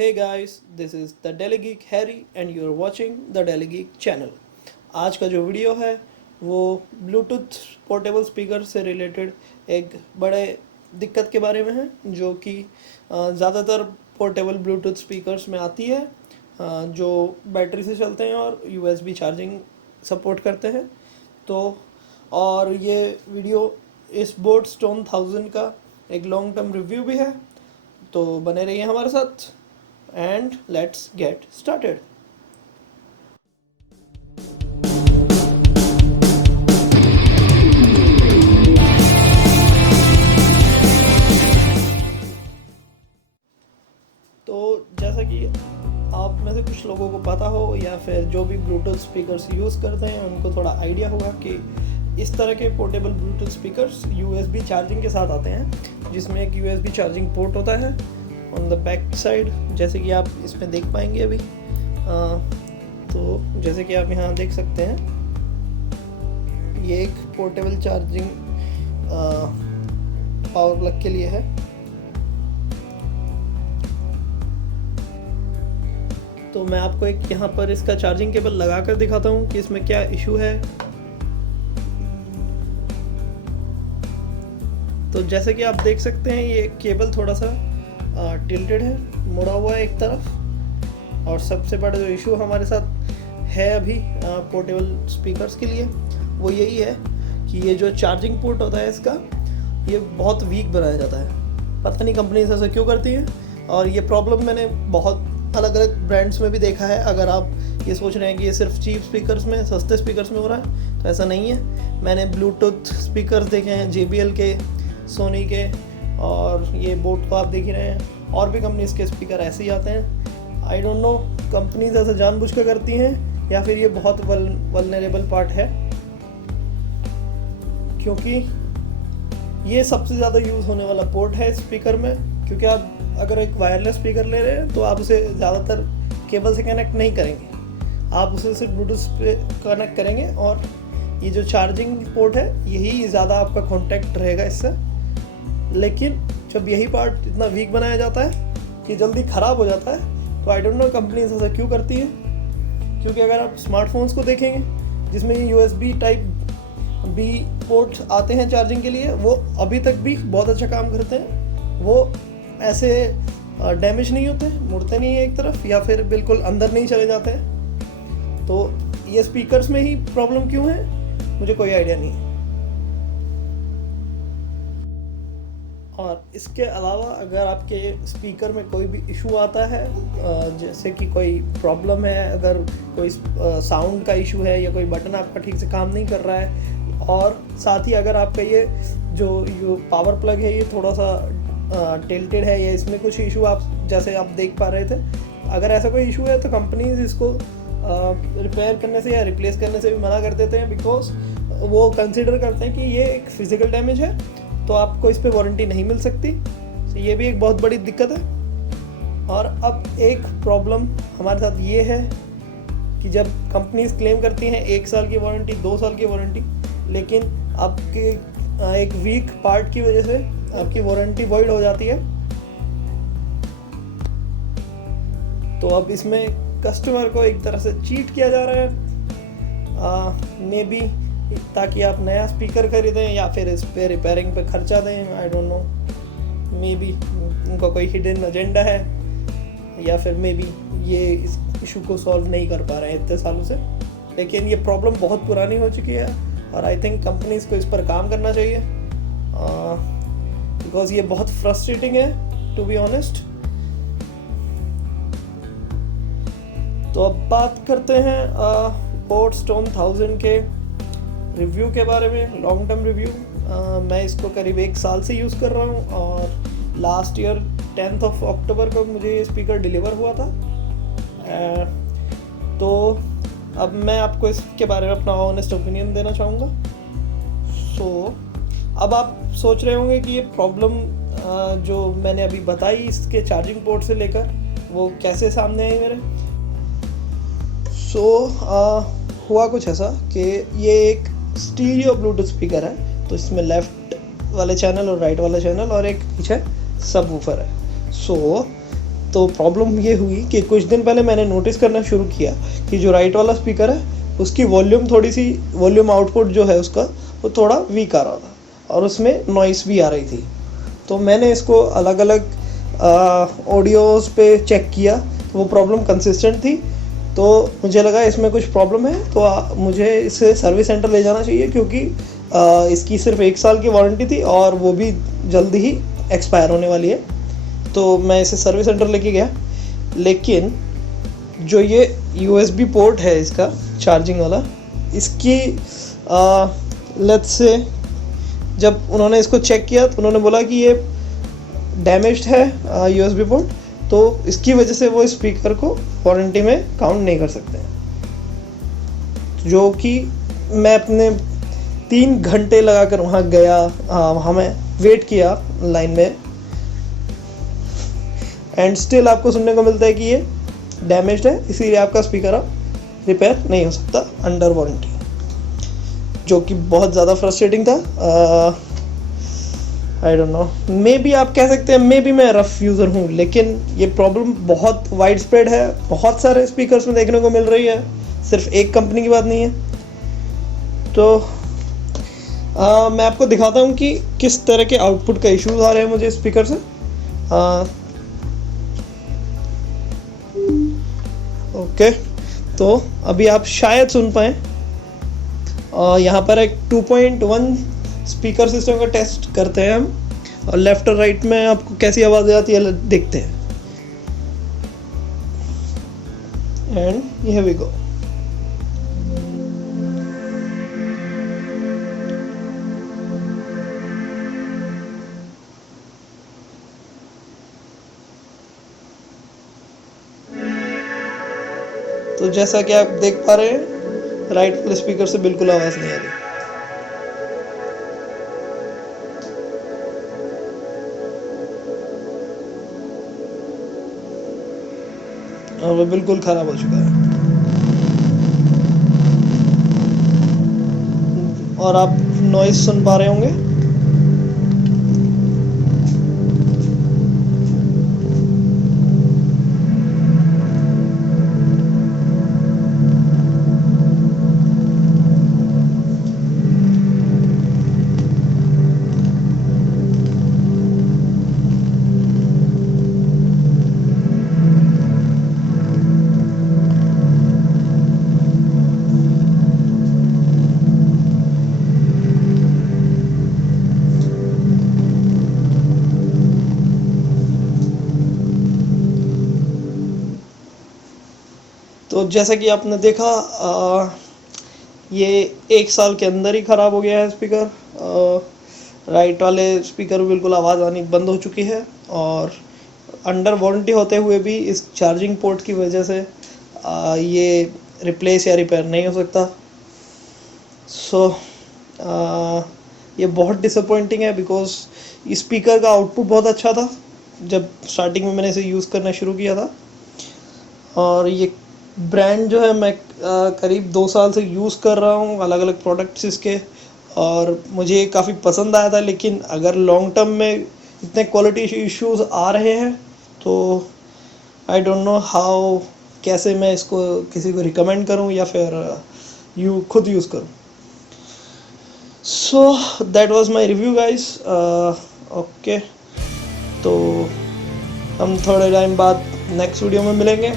Hey guys, this is the Daily Geek Harry and you are watching the Daily Geek channel. आज का जो video है वो Bluetooth portable speaker से related एक बड़े दिक्कत के बारे में है जो कि ज़्यादातर पोर्टेबल ब्लूटूथ स्पीकर्स में आती है, जो बैटरी से चलते हैं और USB चार्जिंग सपोर्ट करते हैं। तो और ये वीडियो इस बोट स्टोन 1000 का एक लॉन्ग टर्म रिव्यू भी है, तो बने रहिए हमारे साथ and let's get started. तो जैसा कि आप में से कुछ लोगों को पता हो या फिर जो भी ब्लूटूथ स्पीकर्स यूज़ करते हैं उनको थोड़ा आइडिया होगा कि इस तरह के portable Bluetooth speakers USB charging के साथ आते हैं, जिसमें एक USB चार्जिंग पोर्ट होता है ऑन द बैक साइड, जैसे कि आप इसमें देख पाएंगे अभी। तो जैसे कि आप यहाँ देख सकते हैं, ये एक पोर्टेबल चार्जिंग पावर प्लग के लिए है। तो मैं आपको एक यहाँ पर इसका चार्जिंग केबल लगा कर दिखाता हूँ कि इसमें क्या इशू है। तो जैसे कि आप देख सकते हैं, ये केबल थोड़ा सा टिल्टेड है, मुड़ा हुआ है एक तरफ। और सबसे बड़ा जो इशू हमारे साथ है अभी पोर्टेबल स्पीकर्स के लिए वो यही है कि ये जो चार्जिंग पोर्ट होता है इसका, ये बहुत वीक बनाया जाता है। पता नहीं कंपनी ऐसा क्यों करती है, और ये प्रॉब्लम मैंने बहुत अलग अलग ब्रांड्स में भी देखा है। अगर आप ये सोच रहे हैं कि ये सिर्फ चीप स्पीकर्स में, सस्ते स्पीकर्स में हो रहा है, तो ऐसा नहीं है। मैंने ब्लूटूथ स्पीकर्स देखे हैं JBL के, सोनी के, और ये बोट को आप देख ही रहे हैं। और भी कंपनीज के स्पीकर ऐसे ही आते हैं। आई डोंट नो कंपनीज ऐसा जानबूझ कर करती हैं या फिर ये बहुत वल्नरेबल पार्ट है, क्योंकि ये सबसे ज़्यादा यूज़ होने वाला पोर्ट है स्पीकर में। क्योंकि आप अगर एक वायरलेस स्पीकर ले रहे हैं तो आप उसे ज़्यादातर केबल से कनेक्ट नहीं करेंगे, आप उसे सिर्फ ब्लूटूथ पे कनेक्ट करेंगे। और ये जो चार्जिंग पोर्ट है यही ज़्यादा आपका कॉन्टैक्ट रहेगा इससे। लेकिन जब यही पार्ट इतना वीक बनाया जाता है कि जल्दी ख़राब हो जाता है, तो आई डोंट नो कंपनी ऐसा क्यों करती है। क्योंकि अगर आप स्मार्टफोन्स को देखेंगे जिसमें USB Type-B पोर्ट आते हैं चार्जिंग के लिए, वो अभी तक भी बहुत अच्छा काम करते हैं। वो ऐसे डैमेज नहीं होते, मुड़ते नहीं है एक तरफ, या फिर बिल्कुल अंदर नहीं चले जाते हैं। तो ये स्पीकर्स में ही प्रॉब्लम क्यों है, मुझे कोई आइडिया नहीं है। और इसके अलावा अगर आपके स्पीकर में कोई भी इशू आता है, जैसे कि कोई प्रॉब्लम है, अगर कोई साउंड का इशू है या कोई बटन आपका ठीक से काम नहीं कर रहा है, और साथ ही अगर आपका ये जो पावर प्लग है ये थोड़ा सा टिल्टेड है या इसमें कुछ इशू आप जैसे आप देख पा रहे थे, अगर ऐसा कोई इशू है तो कंपनीज इसको रिपेयर करने से या रिप्लेस करने से भी मना कर देते हैं, बिकॉज वो कंसिडर करते हैं कि ये एक फिज़िकल डैमेज है, तो आपको इस पे वारंटी नहीं मिल सकती। तो ये भी एक बहुत बड़ी दिक्कत है। और अब एक प्रॉब्लम हमारे साथ ये है कि जब कंपनीज क्लेम करती हैं 1 साल की वारंटी, 2 साल की वारंटी, लेकिन आपके एक वीक पार्ट की वजह से आपकी वारंटी वॉइड हो जाती है। तो अब इसमें कस्टमर को एक तरह से चीट किया जा रहा है, मे बी ताकि आप नया स्पीकर खरीदें या फिर इस पे रिपेयरिंग पे खर्चा दें। I don't know, may be उनका कोई हिडन एजेंडा है, या फिर मे बी ये इस इशू को सॉल्व नहीं कर पा रहे हैं इतने सालों से। लेकिन ये प्रॉब्लम बहुत पुरानी हो चुकी है और आई थिंक कंपनीज को इस पर काम करना चाहिए, बिकॉज ये बहुत फ्रस्ट्रेटिंग है टू बी ऑनेस्ट। तो अब बात करते हैं बोट स्टोन 1000 के रिव्यू के बारे में, लॉन्ग टर्म रिव्यू। मैं इसको करीब 1 साल से यूज़ कर रहा हूँ और लास्ट ईयर 10 अक्टूबर को मुझे ये स्पीकर डिलीवर हुआ था। तो अब मैं आपको इसके बारे में अपना ऑनेस्ट ओपिनियन देना चाहूँगा। सो अब आप सोच रहे होंगे कि ये प्रॉब्लम जो मैंने अभी बताई इसके चार्जिंग पोर्ट से लेकर, वो कैसे सामने आई मेरे। हुआ कुछ ऐसा कि ये एक स्टीरियो ब्लूटूथ स्पीकर है, तो इसमें लेफ़्ट वाले चैनल और राइट वाला चैनल और एक पीछे सबवूफर है। तो प्रॉब्लम ये हुई कि कुछ दिन पहले मैंने नोटिस करना शुरू किया कि जो राइट वाला स्पीकर है उसकी वॉल्यूम आउटपुट जो है उसका वो थोड़ा वीक आ रहा था और उसमें नॉइस भी आ रही थी। तो मैंने इसको अलग अलग ऑडियोज़ पे चेक किया तो वो प्रॉब्लम कंसिस्टेंट थी। तो मुझे लगा इसमें कुछ प्रॉब्लम है, तो मुझे इसे सर्विस सेंटर ले जाना चाहिए, क्योंकि इसकी सिर्फ 1 साल की वारंटी थी और वो भी जल्दी ही एक्सपायर होने वाली है। तो मैं इसे सर्विस सेंटर लेके गया, लेकिन जो ये USB पोर्ट है इसका चार्जिंग वाला, इसकी लेट्स से जब उन्होंने इसको चेक किया तो उन्होंने बोला कि ये डैमेज्ड है USB पोर्ट, तो इसकी वजह से वो स्पीकर को वारंटी में काउंट नहीं कर सकते, जो कि मैं अपने 3 घंटे लगाकर वहाँ गया, वहाँ मैं वेट किया लाइन में, एंड स्टिल आपको सुनने को मिलता है कि ये डैमेज्ड है, इसीलिए आपका स्पीकर अब रिपेयर नहीं हो सकता अंडर वारंटी, जो कि बहुत ज़्यादा फ्रस्ट्रेटिंग था। I don't know, may be आप कह सकते हैं मे बी मैं रफ़ यूज़र हूँ, लेकिन ये प्रॉब्लम बहुत वाइड स्प्रेड है, बहुत सारे स्पीकर्स में देखने को मिल रही है, सिर्फ एक कंपनी की बात नहीं है। तो मैं आपको दिखाता हूँ कि किस तरह के आउटपुट का इश्यूज आ रहे हैं मुझे स्पीकर से। ओके, तो अभी आप शायद सुन पाएँ। यहाँ पर एक 2.1 स्पीकर सिस्टम का टेस्ट करते हैं हम, और लेफ्ट और राइट में आपको कैसी आवाज़ आती है देखते हैं। And here we go. तो जैसा कि आप देख पा रहे हैं, राइट वाले स्पीकर से बिल्कुल आवाज़ नहीं आ रही। और वो बिल्कुल ख़राब हो चुका है, और आप नॉइस सुन पा रहे होंगे। तो जैसा कि आपने देखा, ये 1 साल के अंदर ही ख़राब हो गया है स्पीकर। राइट वाले स्पीकर में बिल्कुल आवाज़ आनी बंद हो चुकी है, और अंडर वारंटी होते हुए भी इस चार्जिंग पोर्ट की वजह से ये रिप्लेस या रिपेयर नहीं हो सकता। सो ये बहुत डिसअपॉइंटिंग है, बिकॉज इस स्पीकर का आउटपुट बहुत अच्छा था जब स्टार्टिंग में मैंने इसे यूज़ करना शुरू किया था, और ये ब्रांड जो है मैं करीब 2 साल से यूज़ कर रहा हूँ, अलग अलग प्रोडक्ट्स इसके, और मुझे काफ़ी पसंद आया था। लेकिन अगर लॉन्ग टर्म में इतने क्वालिटी इश्यूज आ रहे हैं तो आई डोंट नो हाउ, कैसे मैं इसको किसी को रिकमेंड करूँ या फिर खुद यूज़ करूँ। So that was my review guys. Okay, तो हम थोड़े टाइम बाद नेक्स्ट वीडियो में मिलेंगे।